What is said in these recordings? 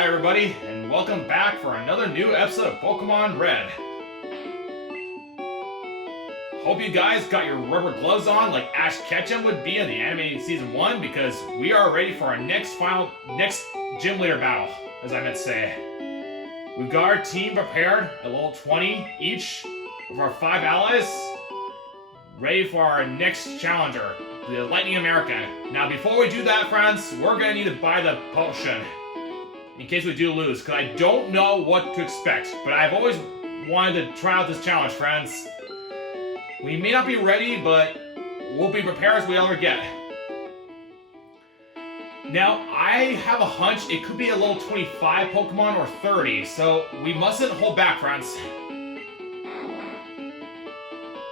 Hi everybody, and welcome back for another new episode of Pokemon Red. Hope you guys got your rubber gloves on like Ash Ketchum would be in the anime Season 1 because we are ready for our next gym leader battle, as I meant to say. We've got our team prepared at level 20 each of our 5 allies, ready for our next challenger, the Lightning American. Now before we do that, friends, we're going to need to buy the potion in case we do lose, because I don't know what to expect, but I've always wanted to try out this challenge, friends. We may not be ready, but we'll be prepared as we ever get. Now, I have a hunch it could be a level 25 Pokemon or 30, so we mustn't hold back, friends.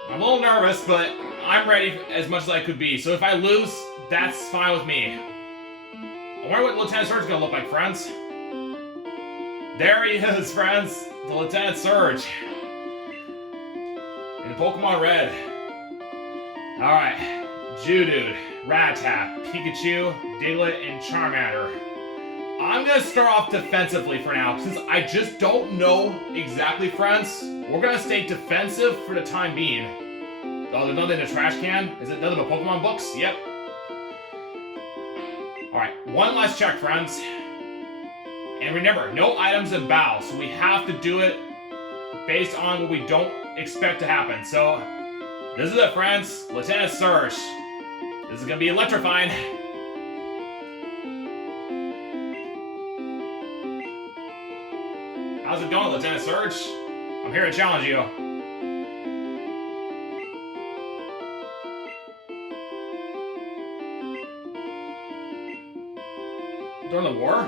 I'm a little nervous, but I'm ready as much as I could be, so if I lose, that's fine with me. I wonder what Lieutenant Surge is going to look like, friends. There he is, friends, the Lieutenant Surge. In Pokemon Red. Alright, Geodude, Rattata, Pikachu, Diglett, and Charmander. I'm going to start off defensively for now, since I just don't know exactly, friends. We're going to stay defensive for the time being. Oh, there's nothing in the trash can? Is it nothing but Pokemon books? Yep. Alright, one last check, friends. And remember, no items in battle, so we have to do it based on what we don't expect to happen. So, this is it, friends. Lieutenant Surge. This is gonna be electrifying. How's it going, Lieutenant Surge? I'm here to challenge you. During the war?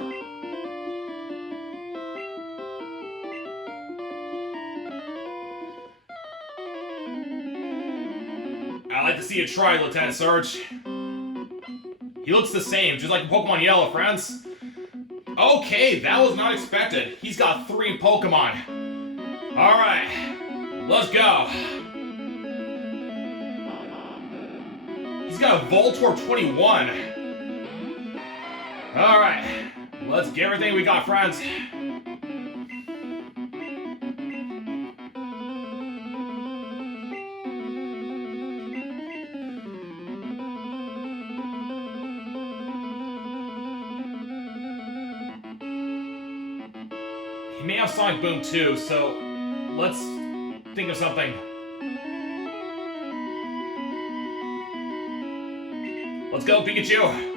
I'd like to see you try, Lieutenant Surge. He looks the same, just like Pokemon Yellow, friends. Okay, that was not expected. He's got 3 Pokemon. Alright, let's go. He's got a Voltorb 21. Alright, let's get everything we got, friends. He may have Sonic Boom too, so let's think of something. Let's go, Pikachu!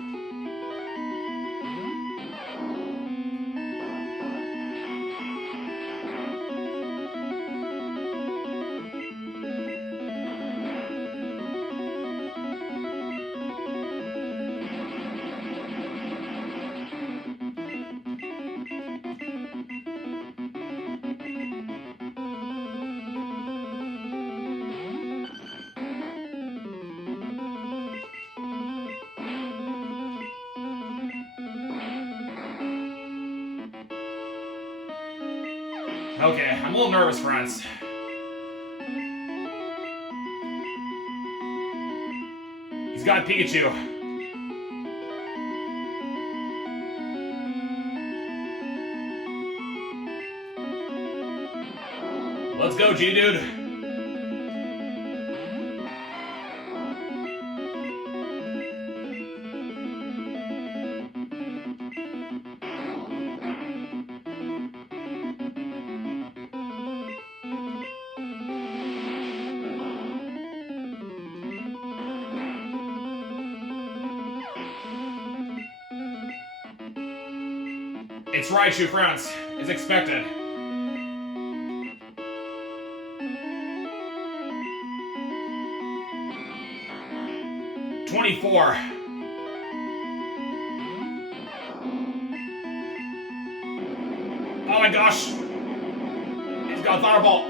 Okay, I'm a little nervous, friends. He's got Pikachu. Let's go, Geodude. It's Raichu, friends. It's expected. "24. Oh my gosh! He's got a Thunderbolt!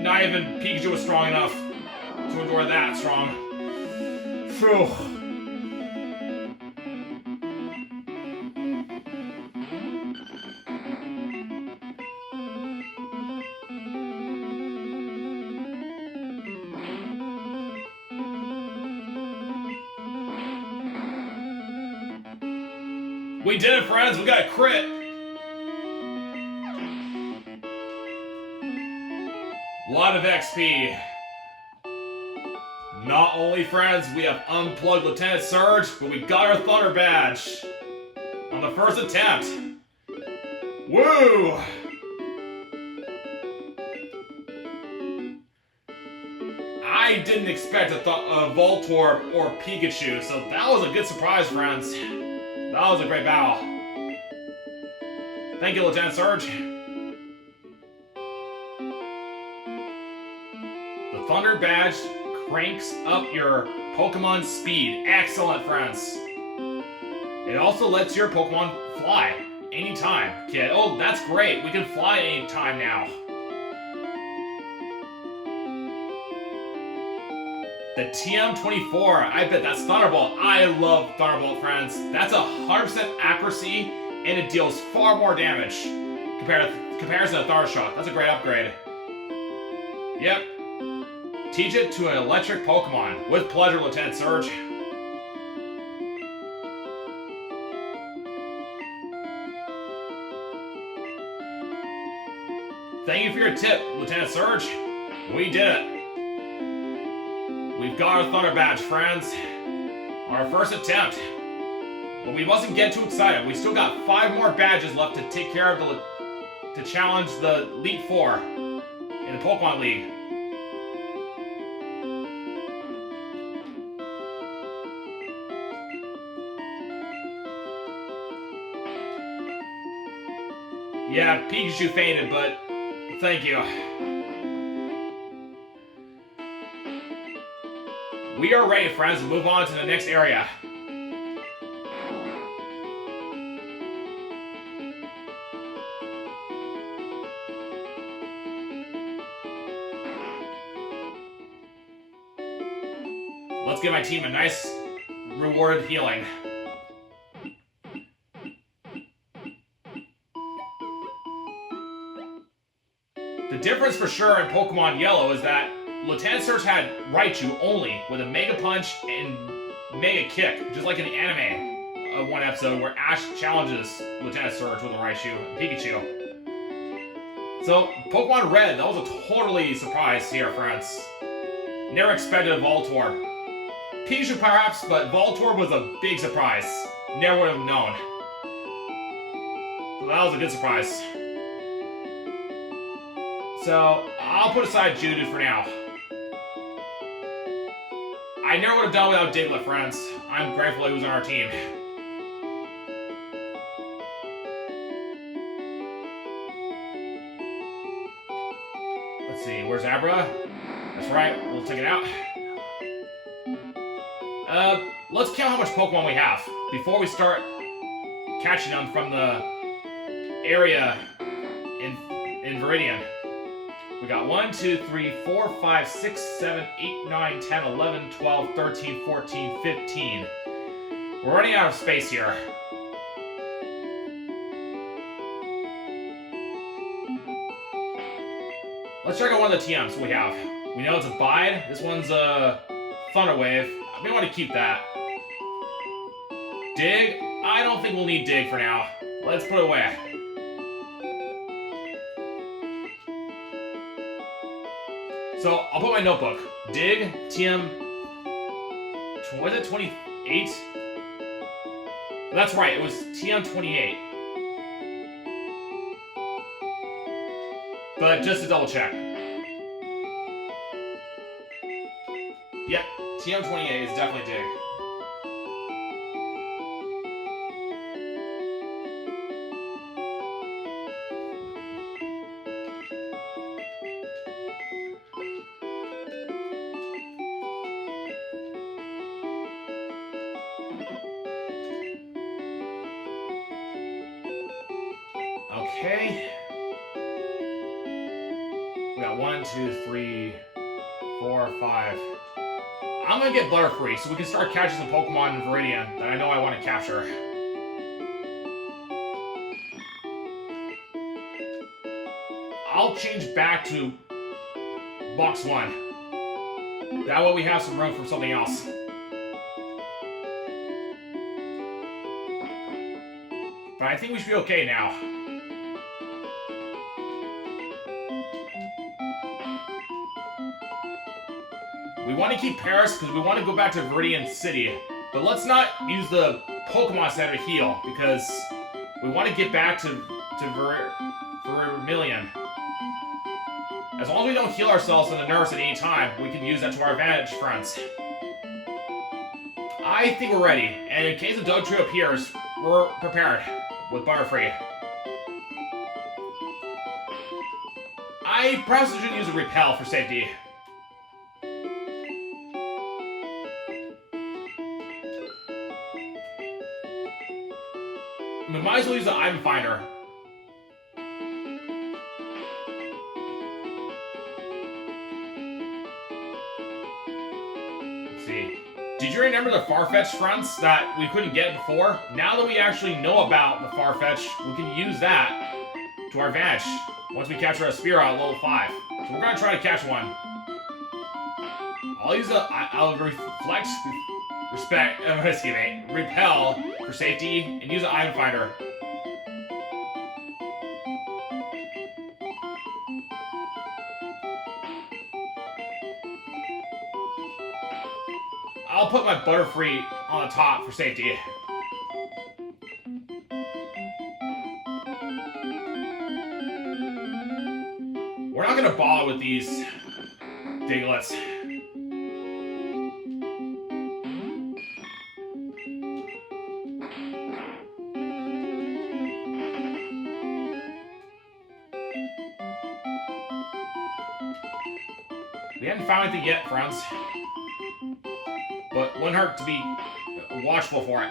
Not even Pikachu was strong enough to endure that strong. Phew. We did it, friends. We got a crit. A lot of XP. Not only, friends, we have unplugged Lieutenant Surge, but we got our Thunder Badge on the first attempt. Woo! I didn't expect a Voltorb or Pikachu, so that was a good surprise, friends. That was a great battle. Thank you, Lieutenant Surge. The Thunder Badge cranks up your Pokemon speed. Excellent, friends. It also lets your Pokemon fly anytime, kid. Oh, that's great. We can fly anytime now. The TM24, I bet that's Thunderbolt. I love Thunderbolt, friends. That's 100% accuracy, and it deals far more damage comparison to Thunder Shock. That's a great upgrade. Yep. Teach it to an electric Pokemon. With pleasure, Lieutenant Surge. Thank you for your tip, Lieutenant Surge. We did it. We've got our Thunder Badge, friends. On our first attempt. But we mustn't get too excited. We still got 5 more badges left to take care of to challenge the Elite Four in the Pokemon League. Yeah, Pikachu fainted, but thank you. We are ready, friends, to move on to the next area. Let's give my team a nice rewarded healing. The difference for sure in Pokemon Yellow is that Lieutenant Surge had Raichu only with a Mega Punch and Mega Kick, just like in the anime of one episode where Ash challenges Lieutenant Surge with a Raichu and Pikachu. So, Pokemon Red, that was a totally surprise here, friends. Never expected a Voltorb. Pikachu perhaps, but Voltorb was a big surprise. Never would have known. So that was a good surprise. So, I'll put aside Geodude for now. I never would have done without Diglett, friends. I'm grateful he was on our team. Let's see, where's Abra? That's right, we'll take it out. Let's count how much Pokemon we have before we start catching them from the area in Viridian. We got 1, 2, 3, 4, 5, 6, 7, 8, 9, 10, 11, 12, 13, 14, 15. We're running out of space here. Let's check out one of the TMs we have. We know it's a Bide. This one's a Thunder Wave. We want to keep that. Dig? I don't think we'll need Dig for now. Let's put it away. So, I'll put my notebook. Dig, TM... Was it 28? That's right, it was TM 28. But just to double check. Yep, TM 28 is definitely Dig. Okay. We got 1, 2, 3, 4, 5. I'm gonna get Butterfree so we can start catching some Pokemon in Viridian that I know I want to capture. I'll change back to box 1. That way we have some room for something else. But I think we should be okay now. We want to keep Paris because we want to go back to Viridian City. But let's not use the Pokemon Center to heal because we want to get back to Vermilion. As long as we don't heal ourselves in the nurse at any time, we can use that to our advantage, friends. I think we're ready, and in case a Dugtrio appears, we're prepared with Butterfree. I perhaps should use a Repel for safety. We might as well use the Item Finder. Let's see. Did you remember the Farfetch, friends, that we couldn't get before? Now that we actually know about the Farfetch, we can use that to our advantage once we capture a Spearow at level 5. So we're going to try to catch one. I'll reflect, repel for safety, and use the Item Finder. I'll put my Butterfree on the top for safety. We're not gonna bother with these Digletts. We haven't found anything yet, friends. But wouldn't hurt to be watchful for it.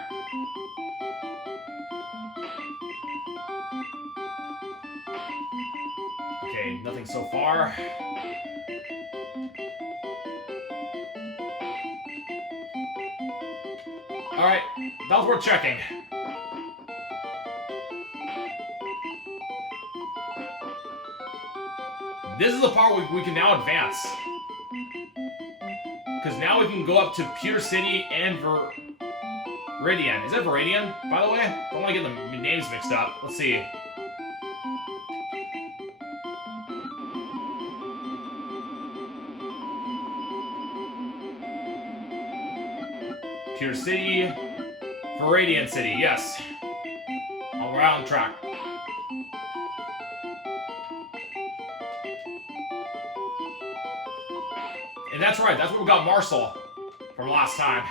Okay, nothing so far. Alright, that was worth checking. This is the part where we can now advance. Because now we can go up to Pewter City and Viridian. Is that Viridian, by the way? I don't want to get the names mixed up. Let's see. Pewter City, Viridian City, yes. All around track. And that's right, that's where we got Marcel from last time.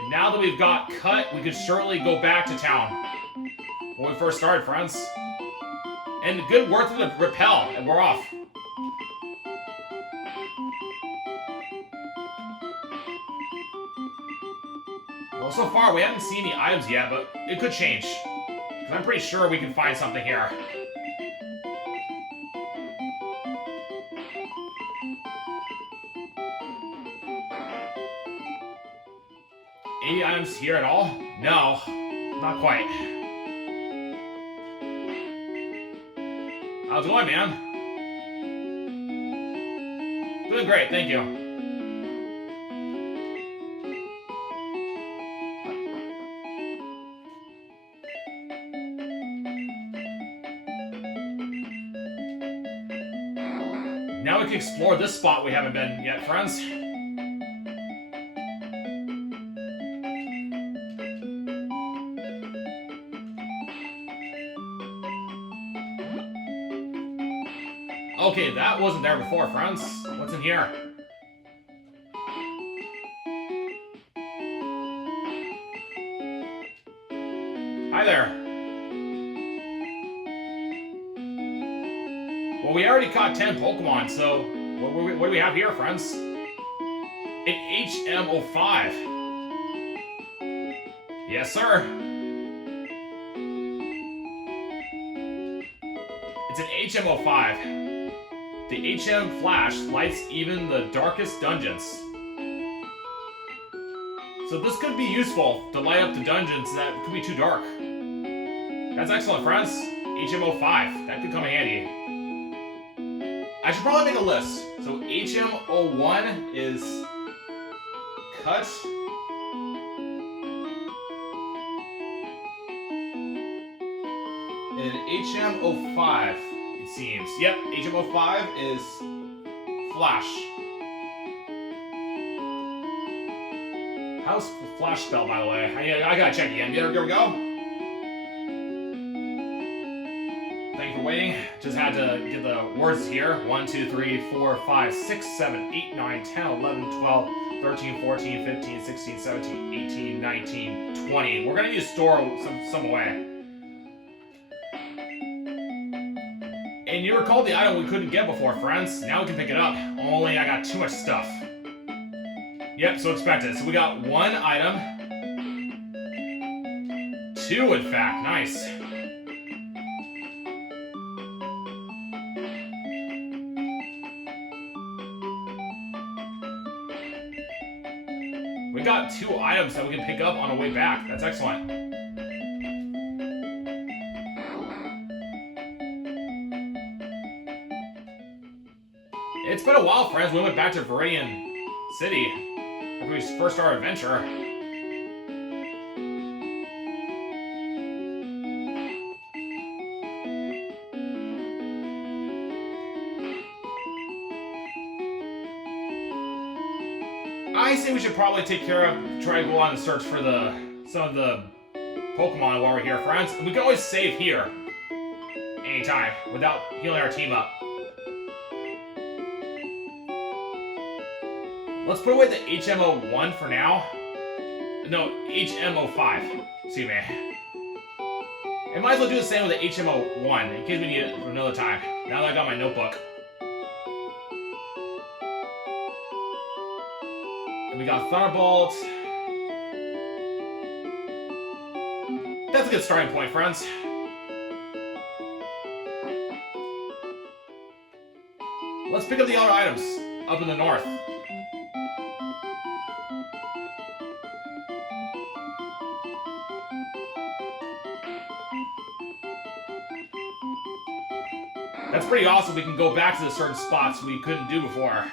And now that we've got Cut, we could surely go back to town. When we first started, friends. And good work to the Repel, and we're off. Well, so far we haven't seen any items yet, but it could change. Because I'm pretty sure we can find something here. Any items here at all? No, not quite. How's it going, man? Doing great, thank you. Now we can explore this spot we haven't been yet, friends. Okay, that wasn't there before, friends. What's in here? Hi there. Well, we already caught 10 Pokemon, so what do we have here, friends? An HM05. Yes, sir. It's an HM05. The HM Flash lights even the darkest dungeons. So this could be useful to light up the dungeons that could be too dark. That's excellent, friends. HM05. That could come in handy. I should probably make a list. So HM01 is Cut. in HM05, it seems. Yep, HM05 is Flash. How's Flash spelled, by the way? I gotta check again. There we go. Thank you for waiting. Just had to get the words here. 1, 2, 3, 4, 5, 6, 7, 8, 9, 10, 11, 12, 13, 14, 15, 16, 17, 18, 19, 20. We're gonna need to store some away. And you recall the item we couldn't get before, friends. Now we can pick it up. Only I got too much stuff. Yep, so expected. So we got 1 item. 2, in fact. Nice. We got 2 items that we can pick up on the way back. That's excellent. It's been a while, friends. We went back to Viridian City when we first started our adventure. I say we should probably try to go on and search for some of the Pokemon while we're here, friends. We can always save here anytime without healing our team up. Let's put away the HM01 for now. No, HM05. Excuse me. And might as well do the same with the HM01 in case we need it for another time. Now that I got my notebook. And we got Thunderbolt. That's a good starting point, friends. Let's pick up the other items up in the north. That's pretty awesome. We can go back to the certain spots we couldn't do before.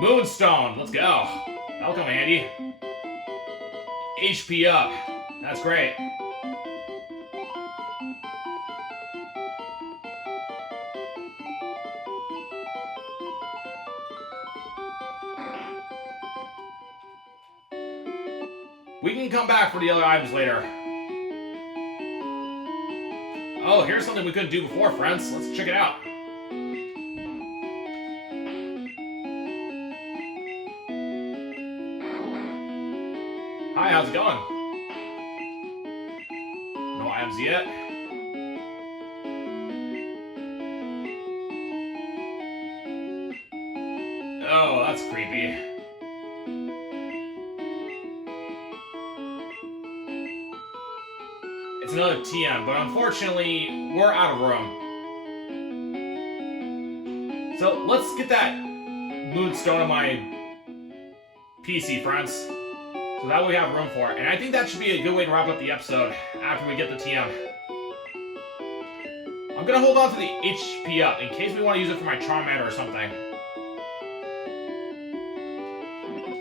Moonstone, let's go. That'll come handy. HP up. That's great. We can come back for the other items later. Oh, here's something we couldn't do before, friends. Let's check it out. Hi, how's it going? No items yet. Oh, that's creepy. It's another TM, but unfortunately, we're out of room. So let's get that Moonstone on my PC, friends. So that way we have room for it. And I think that should be a good way to wrap up the episode after we get the TM. I'm going to hold on to the HP up in case we want to use it for my Charmander or something.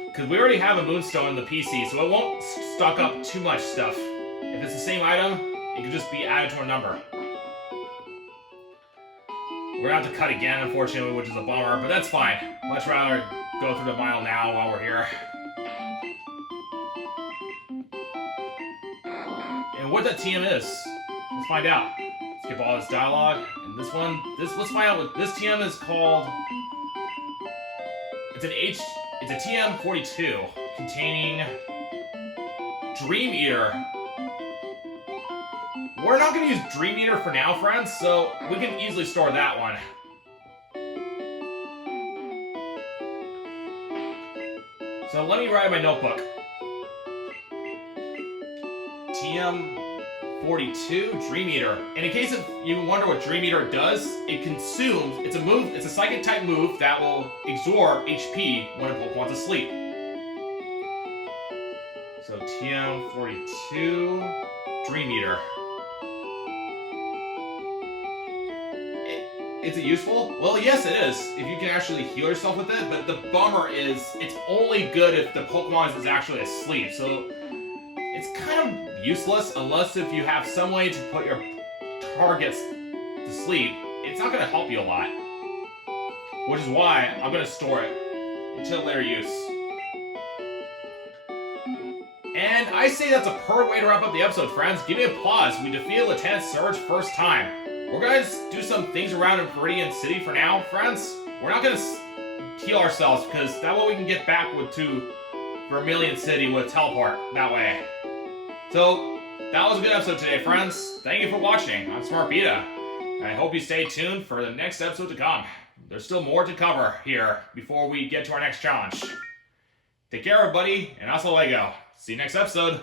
Because we already have a Moonstone in the PC, so it won't stock up too much stuff. If it's the same item, it could just be added to a number. We're going to have to cut again, unfortunately, which is a bummer, but that's fine. Much rather go through the mile now while we're here. And what that TM is, let's find out. Skip all this dialogue. And this one, let's find out what this TM is called. It's a TM42 containing Dream Eater. We're not going to use Dream Eater for now, friends, so we can easily store that one. So let me write my notebook. TM42 Dream Eater. And in case if you wonder what Dream Eater does, it consumes, it's a psychic type move that will absorb HP when a Pokemon's asleep. So TM42 Dream Eater. Is it useful? Well, yes, it is, if you can actually heal yourself with it, but the bummer is it's only good if the Pokemon is actually asleep, so it's it's kind of useless unless if you have some way to put your targets to sleep. It's not going to help you a lot. Which is why I'm going to store it until later use. And I say that's a perfect way to wrap up the episode, friends. Give me applause. We defeated Lieutenant Surge first time. We're going to do some things around in Viridian City for now, friends. We're not going to heal ourselves because that way we can get back to Vermilion City with teleport that way. So, that was a good episode today, friends. Thank you for watching. I'm Smart Beta, and I hope you stay tuned for the next episode to come. There's still more to cover here before we get to our next challenge. Take care, everybody, and hasta luego. See you next episode.